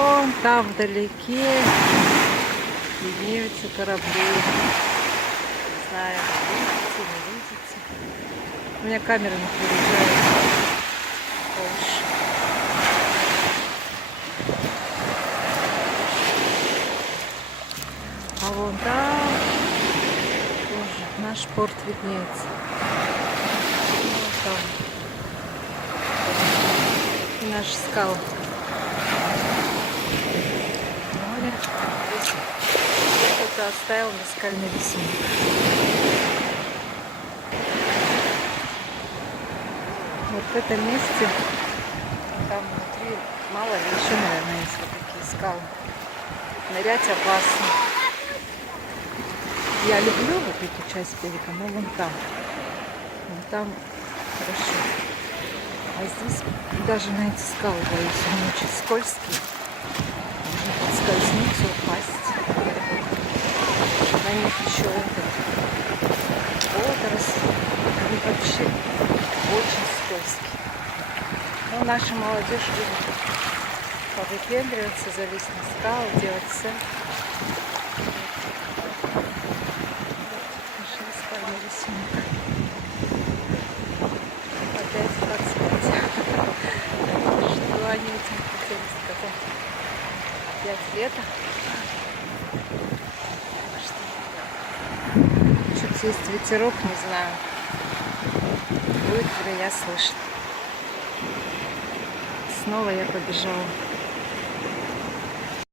вон там вдалеке виднеются корабли. Не знаю, видите, не видите. У меня камера не приезжает. А вон там тоже наш порт виднеется. Вот там. И наш скал. Море. Здесь кто-то оставил наскальный рисунок. Вот в этом месте, там внутри, мало ли, еще, наверное, есть вот такие скалы. Нырять опасно. Я люблю вот эту часть берега, но вон там хорошо. А здесь даже на эти скалы боюсь, они очень скользкие. Можно подскользнуться, упасть. На них еще водоросли. Они вообще очень скользкие. Но наша молодежь любит повыпендриваться, залезть на скалы, делать селфи. Нашли скальный рисунок. Опять 25. Что они этим хотели сказать? Опять лето. Чуть есть ветерок, не знаю, будет ли меня слышно. Снова я побежала.